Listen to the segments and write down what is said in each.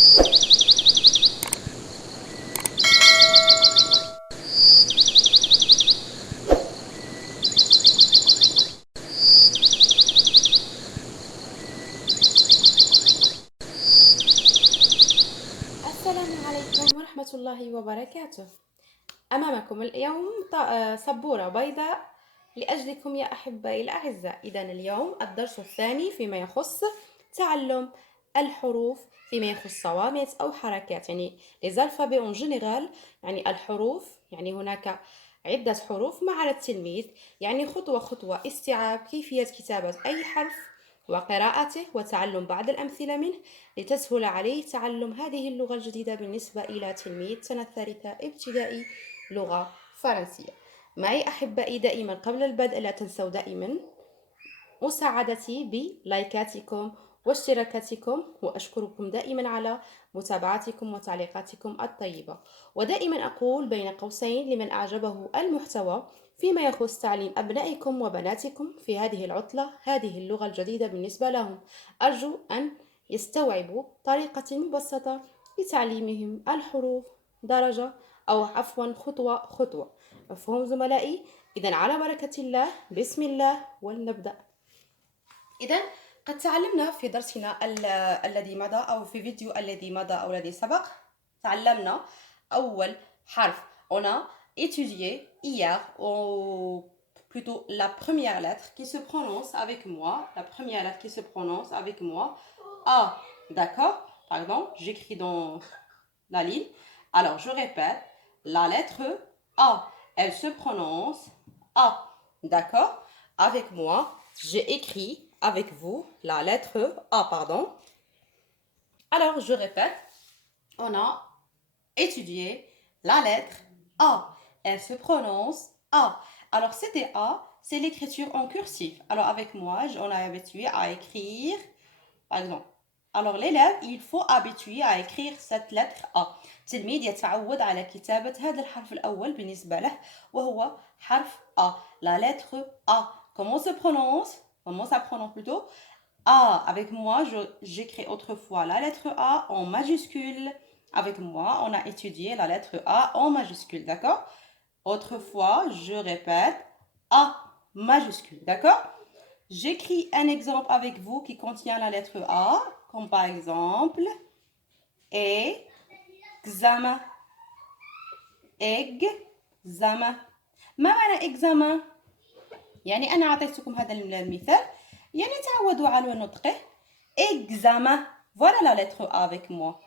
السلام عليكم ورحمة الله وبركاته. أمامكم اليوم سبورة بيضاء لأجلكم يا أحبائي الأعزاء. إذن اليوم الدرس الثاني فيما يخص تعلم الحروف، فيما يخص صوامت أو حركات، يعني les alphabets en général. يعني الحروف، يعني هناك عدة حروف مع التلميذ، يعني خطوة خطوة استيعاب كيفية كتابة أي حرف وقراءته وتعلم بعض الأمثلة منه لتسهل عليه تعلم هذه اللغة الجديدة بالنسبة إلى تلميذ سنة ثالثة ابتدائي لغة فرنسية. معي أحبائي دائما قبل البدء لا تنسوا دائما مساعدتي بلايكاتكم واشتراكاتكم، وأشكركم دائما على متابعتكم وتعليقاتكم الطيبة. ودائما أقول بين قوسين لمن أعجبه المحتوى فيما يخص تعليم أبنائكم وبناتكم في هذه العطلة هذه اللغة الجديدة بالنسبة لهم، أرجو أن يستوعبوا طريقة مبسطة لتعليمهم الحروف درجة أو عفوا خطوة خطوة. مفهوم زملائي؟ إذن على بركة الله، بسم الله ولنبدأ. إذن قد تعلمنا في درسنا الذي مضى أو في فيديو الذي مضى أو الذي سبق، تعلمنا أول حرف. On a étudié hier, ou plutôt la première lettre qui se prononce avec moi, la première lettre qui se prononce avec moi, A, d'accord? Par exemple, j'écris dans la ligne. Alors, je répète, la lettre A, elle se prononce A, d'accord? Avec moi, j'ai écrit avec vous la lettre A, pardon. Alors, je répète, on a étudié la lettre A. Elle se prononce A. Alors, c'était A, c'est l'écriture en cursif. Alors, avec moi, on est habitué à écrire, par exemple. Alors, l'élève, il faut habituer à écrire cette lettre A. التلميذ يتعود على كتابة هذا الحرف الأول بالنسبة له وهو حرف A. La lettre A. Comment se prononce? Comment ça prononce plutôt? A. Avec moi, j'écris autrefois la lettre A en majuscule. Avec moi, on a étudié la lettre A en majuscule, d'accord? Autrefois, je répète, A majuscule, d'accord? J'écris un exemple avec vous qui contient la lettre A, comme par exemple, examen. examen. ما معنى examen؟ يعني أنا أعطيتكم هذا المثال، يعني تعودوا على نطقه. examen. Voilà la lettre A avec moi.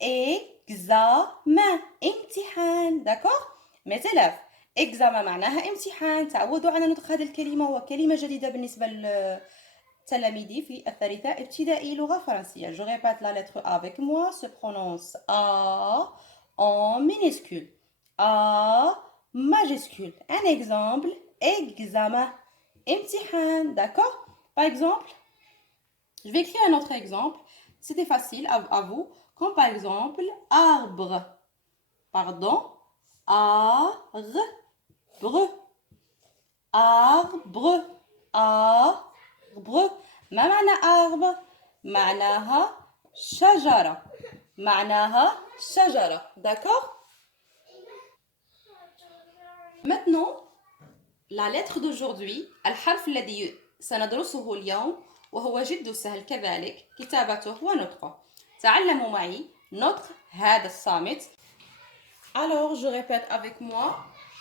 examen. امتحان. d'accord؟ mes élèves. examen معناها امتحان. تعودوا على نطق هذه الكلمة، وكلمة جديدة بالنسبة لتلاميذي في الثالثة ابتدائي لغة فرنسية. Je répète, la lettre A avec moi se prononce A en minuscule. A majuscule. Un exemple, examen. امتحان. d'accord? Par exemple, je vais écrire un autre exemple. C'était facile à vous. Comme par exemple, arbre. Pardon. Arbre. arbre. arbre. ما معنى arbre؟ معناها شجرة. معناها شجرة. d'accord? Maintenant, la lettre d'aujourd'hui، الحرف الذي سندرسه اليوم وهو جد سهل كذلك كتابته ونطقه. تعلموا معي نطق هذا الصامت. Alors, je répète avec moi,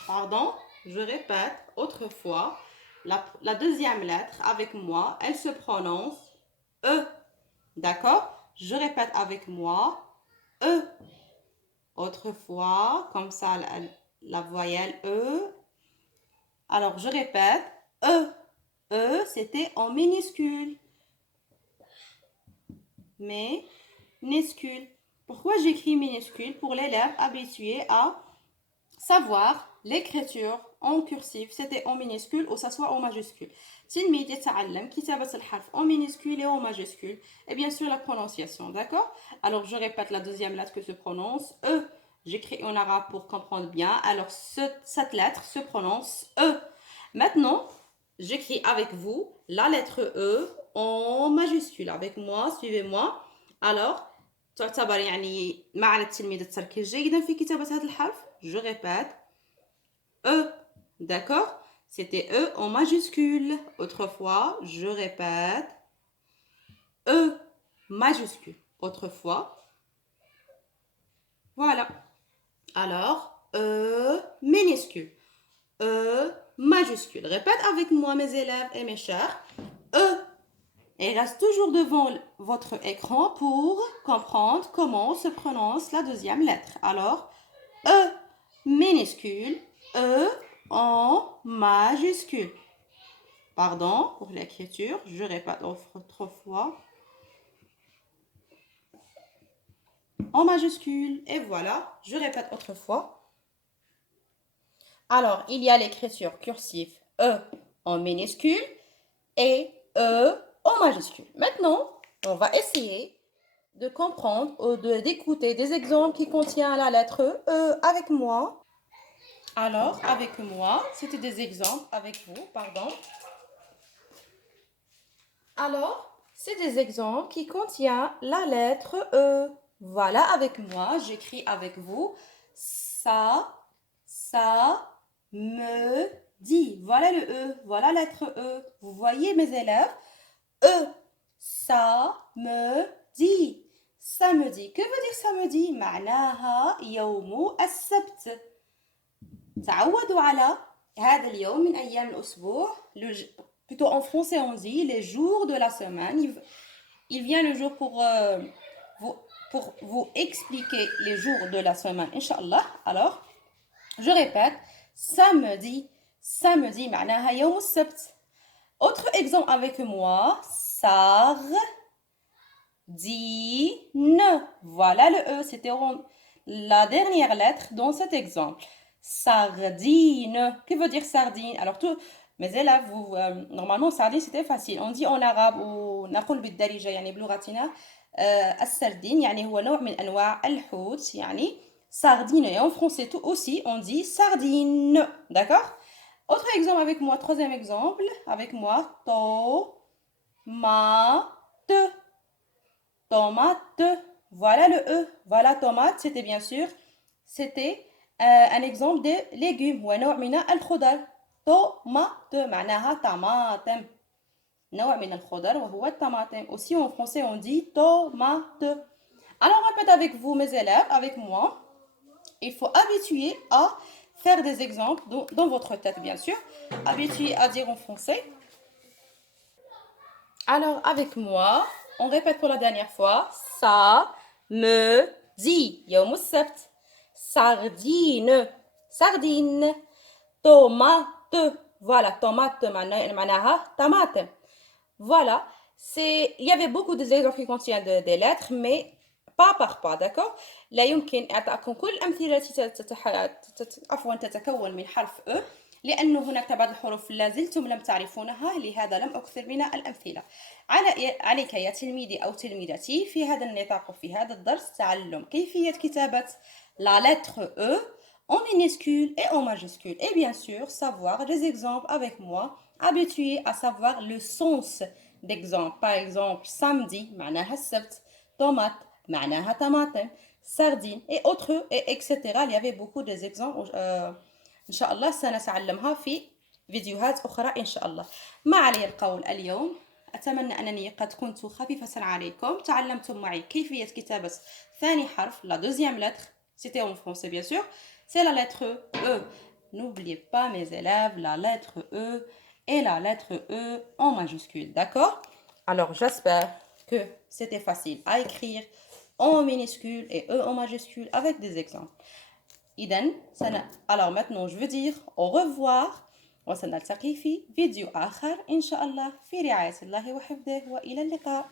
pardon, je répète autrefois, la deuxième lettre avec moi, elle se prononce E, d'accord? Je répète avec moi, E. Autrefois, comme ça, la voyelle E. Alors, je répète, E. E, c'était en minuscule. Minuscule. Pourquoi j'écris minuscule? Pour l'élève habitué à savoir l'écriture en cursif, c'était en minuscule ou ça soit en majuscule. تلميذ يتعلم كتابة الحرف en minuscule et en majuscule. Et bien sûr la prononciation, d'accord? Alors je répète la deuxième lettre que se prononce E. J'écris en arabe pour comprendre bien. Alors cette lettre se prononce E. Maintenant, j'écris avec vous la lettre E en majuscule. Avec moi, suivez-moi. Alors, تعتبر يعني مع التلميذ التركيز جيدا في كتابة هذا الحرف. Je répète. E. D'accord? C'était E en majuscule. Autrefois, je répète. E majuscule. Autrefois. Voilà. Alors, E minuscule. E majuscule. Répète avec moi mes élèves et mes chers. E. Et reste toujours devant votre écran pour comprendre comment se prononce la deuxième lettre. Alors, E minuscule, E en majuscule. Pardon pour l'écriture, je répète autrefois. En majuscule. Et voilà, je répète autrefois. Alors, il y a l'écriture cursive E en minuscule et E en majuscule. Maintenant, on va essayer de comprendre ou d'écouter des exemples qui contiennent la lettre E avec moi. Alors, avec moi, c'était des exemples avec vous, pardon. Alors, c'est des exemples qui contiennent la lettre E. Voilà, avec moi, j'écris avec vous. Ça me dit. Voilà le E, voilà la lettre E. Vous voyez mes élèves? E, ça me dit. Samedi. Que veut dire samedi? معناها يوم السبت. تعودوا على هذا اليوم من أيام الأسبوع. Plutôt en français on dit les jours de la semaine. Il vient le jour pour vous expliquer les jours de la semaine, Inch'Allah. Alors, je répète, samedi. Samedi معناها يوم السبت. Autre exemple avec moi, sardine. Voilà le E, c'était la dernière lettre dans cet exemple. Sardine. Que veut dire sardine? Alors, tous mes élèves, normalement, sardine, c'était facile. On dit en arabe, ou نقول بالدارجة يعني بلغتنا السردين يعني هو نوع من أنواع الحوت يعني sardine. Et en français tout aussi, on dit sardine. D'accord? Autre exemple avec moi, troisième exemple, avec moi, tomate. Tomate. Voilà le E. Voilà tomate, c'était bien sûr. C'était un exemple de légumes. ونوع من الخضر. tomate معناها طماطم. نوع من الخضر وهو الطماطم. Aussi en français on dit tomate. Alors répète avec vous mes élèves, avec moi. Il faut habituer à faire des exemples dans votre tête bien sûr. Habituer à dire en français. Alors avec moi, on répète pour la dernière fois. samedi يوم السبت. sardine. Sardine. tomate. Voilà, tomate معناها طماطم. Voilà, il y avait beaucoup d'exemples qui contiennent des lettres, mais pas par pas, d'accord? لا يمكن إعطائكم كل الأمثلة التي تتكون من حرف E لأنه هناك بعض الحروف لا زلتم لم تعرفونها، لهذا لم أكثر من الأمثلة. عليك يا تلميذي أو تلميذتي في هذا النطاق وفي هذا الدرس تعلم كيفية كتابة la lettre E en minuscule et en majuscule. Et bien sûr, savoir des exemples avec moi, habitué à savoir le sens d'exemple. Par exemple, samedi, معناها السبت. Tomate, معناها طماطم. Sardine et autres, et etc. Il y avait beaucoup d'exemples. إن شاء الله سنتعلمها في فيديوهات أخرى إن شاء الله. ما علي القول اليوم. أتمنى أنني قد كنت خفيفة عليكم. تعلمتم معي كيفية كتابة ثاني حرف, la deuxième lettre. C'était en français bien sûr. C'est la lettre E. N'oubliez pas mes élèves, la lettre E et la lettre E en majuscule. D'accord? Alors j'espère que c'était facile à écrire en minuscule et E en majuscule avec des exemples. Alors maintenant je veux dire au revoir وسنلتقي في فيديو آخر إن شاء الله في رعاية الله وحفظه وإلى اللقاء.